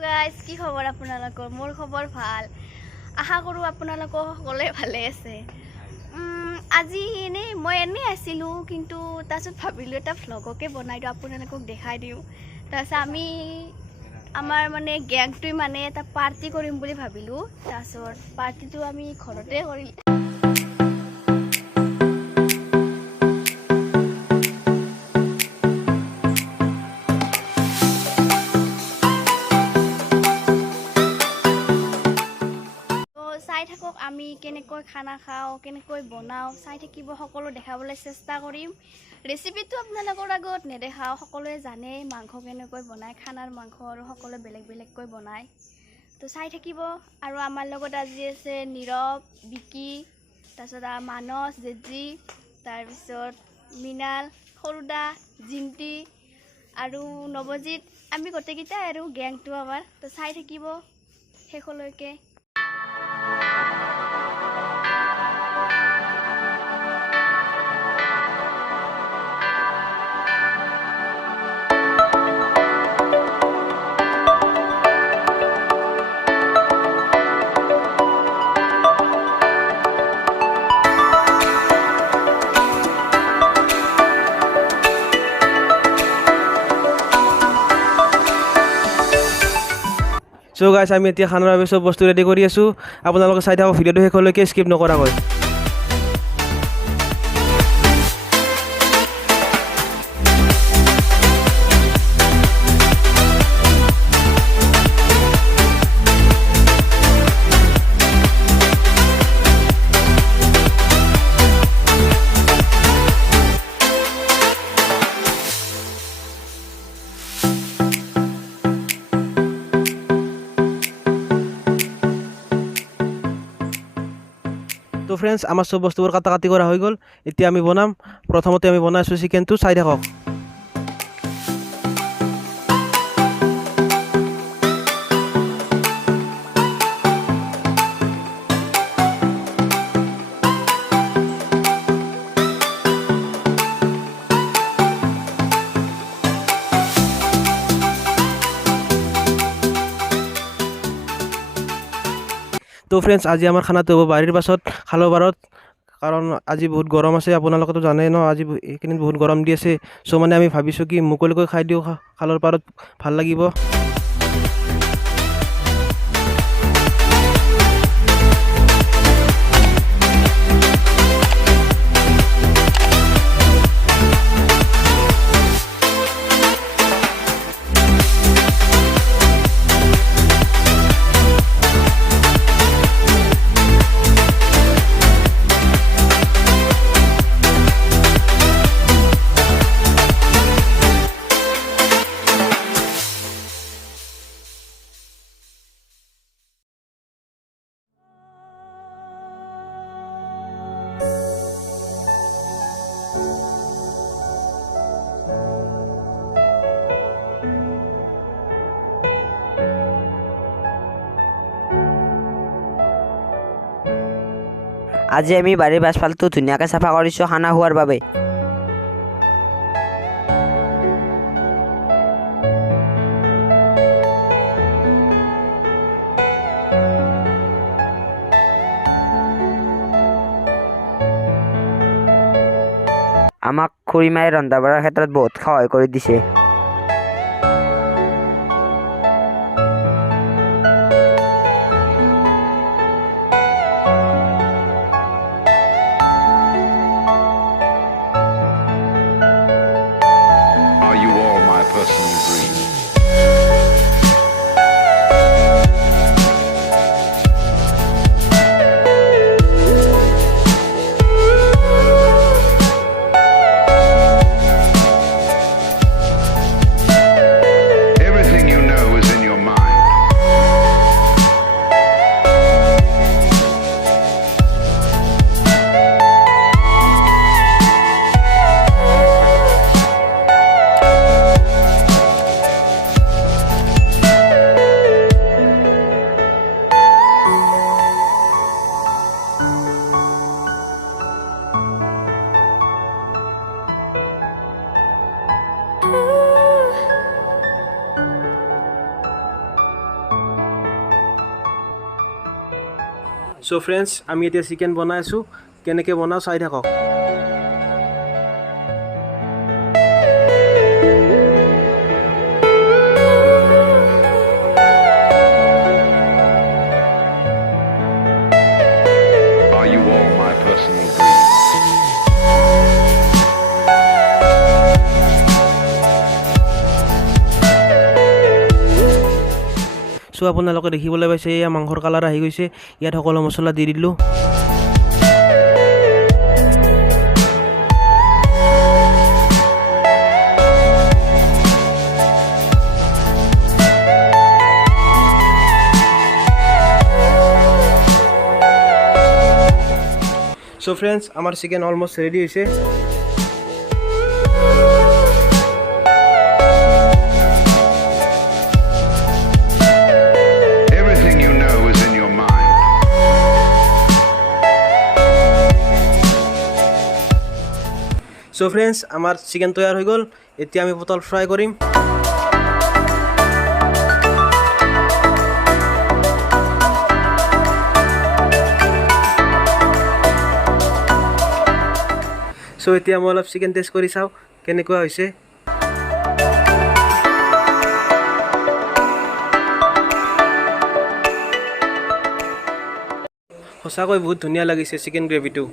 গাইজ কি খবৰ আপোনালোকৰ মোৰ খবৰ ভাল আশা কৰোঁ আপোনালোকৰ সকলোৱে ভালে আছে আজি মই এনেই আছিলোঁ কিন্তু তাৰপিছত ভাবিলোঁ এটা ভ্লগকে বনাই দিওঁ আপোনালোকক দেখাই দিওঁ তাৰপিছত আমি আমাৰ মানে গেংটোই মানে এটা পাৰ্টি কৰিম বুলি ভাবিলোঁ তাৰপিছত পাৰ্টিটো আমি ঘৰতে কৰিম চাই থাকক আমি কেনেকৈ খানা খাওঁ কেনেকৈ বনাওঁ চাই থাকিব সকলো দেখাবলৈ চেষ্টা কৰিম ৰেচিপিটো আপোনালোকৰ আগত নেদেখাওঁ সকলোৱে জানে মাংস কেনেকৈ বনায় খানাৰ মাংস আৰু সকলোৱে বেলেগ বেলেগকৈ বনায় তো চাই থাকিব আৰু আমাৰ লগত আজি আছে নীৰৱ বিকি তাৰপিছত মানস জেজি তাৰপিছত মৃণাল সৰুদা জিন্তি আৰু নৱজিত আমি গোটেইকেইটাই আৰু গেংটো আমাৰ তো চাই থাকিব শেষলৈকে সো গাইস আমি এতিয়া খানাৰ বাবে সব বস্তু ৰেডি কৰি আছো আপোনালোকে চাই থাকক ভিডিঅ'টো শেষলৈকে স্কিপ নকৰাকৈ তো ফ্ৰেন্ডছ আমাৰ সব বস্তুবোৰ কাটি কৰা হৈ গ'ল এতিয়া আমি বনাম প্ৰথমতে আমি বনাইছো চিকেনটো চাই থাকক তো ফ্ৰেন্ডছ আজি আমাৰ খানাটো হ'ব বাৰীৰ পাছত খালৰ পাৰত কাৰণ আজি বহুত গৰম আছে আপোনালোকেতো জানেই ন আজি এইখিনি বহুত গৰম দি আছে চ' মানে আমি ভাবিছোঁ কি মুকলিকৈ খাই দিওঁ খালৰ পাৰত ভাল লাগিব আজি আমি বাৰীৰ পাছফালটো ধুনীয়াকৈ চাফা কৰিছোঁ খানা খোৱাৰ বাবে আমাক খুৰীমাই ৰন্ধা বঢ়াৰ ক্ষেত্ৰত বহুত সহায় কৰি দিছে Are you all my personal dreams? চ' ফ্ৰেণ্ডছ আমি এতিয়া চিকেন বনাই আছোঁ কেনেকৈ বনাওঁ চাই থাকক Are you all my personal dreams? চ' আপোনালোকে দেখিবলৈ পাইছে এয়া মাংসৰ কালাৰ আহি গৈছে ইয়াত সকলো মছলা দি দিলোঁ চ' ফ্ৰেণ্ডছ আমাৰ চিকেন অলমষ্ট ৰেডি হৈছে Everything you know is in your mind. চ' ফ্ৰেণ্ডছ আমাৰ চিকেন তৈয়াৰ হৈ গ'ল এতিয়া আমি পটল ফ্ৰাই কৰিম চ' এতিয়া মই অলপ চিকেন টেষ্ট কৰি চাওঁ কেনেকুৱা হৈছে সঁচাকৈ বহুত ধুনীয়া লাগিছে চিকেন গ্ৰেভিটো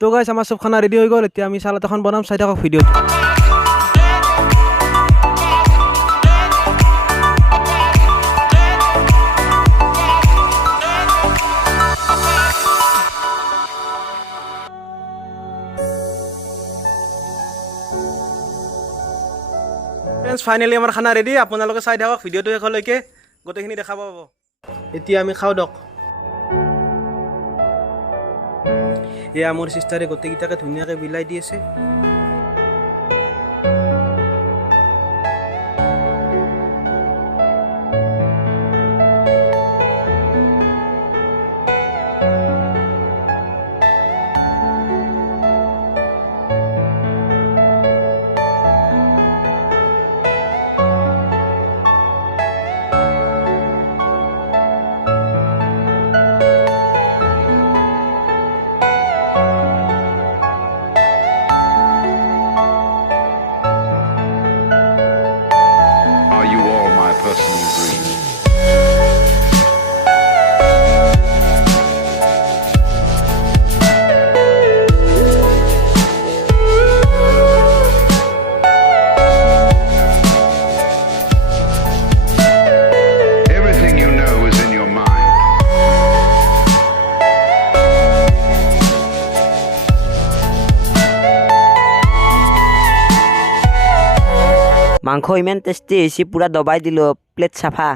তো গাইছ আমাৰ চব খানা ৰেডি হৈ গ'ল এতিয়া আমি চালাড এখন বনাম চাই থাকক ভিডিঅ'ত ফ্ৰেণ্ডছ ফাইনেলি আমাৰ খানা ৰেডি আপোনালোকে চাই থাকক ভিডিঅ'টো শেষলৈকে গোটেইখিনি দেখা পাব এতিয়া আমি খাওঁ দক এয়া মোৰ চিষ্টাৰে গোটেইকেইটাকে ধুনীয়াকৈ বিলাই দি আছে Are you all my personal dreams? Everything you know is in your mind. মাংস ইমান টেষ্টি হৈছে পুৰা দবাই দিলোঁ প্লেট চাফা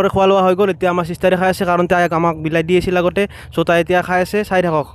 সকলোৰে খোৱা লোৱা হৈ গ'ল। এতিয়া আমাৰ চিষ্টাৰে খাই আছে, কাৰণ তাই আমাক বিলাই দি আছিল আগতে। চ' তাই এতিয়া খাই আছে, চাই থাকক।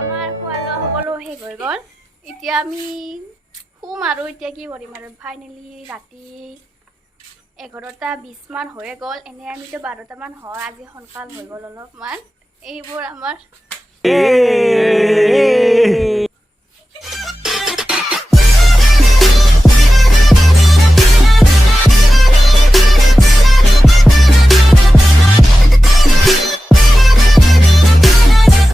আমাৰ খোৱা লোৱা সকলো শেষ হৈ গ'ল। এতিয়া আমি শুম আৰু এতিয়া কি কৰিম আৰু ফাইনেলি ৰাতি 11:20 হৈয়ে গ'ল। এনে আমিতো 12টামান হয়, আজি সোনকাল হৈ গ'ল অলপমান। এইবোৰ আমাৰ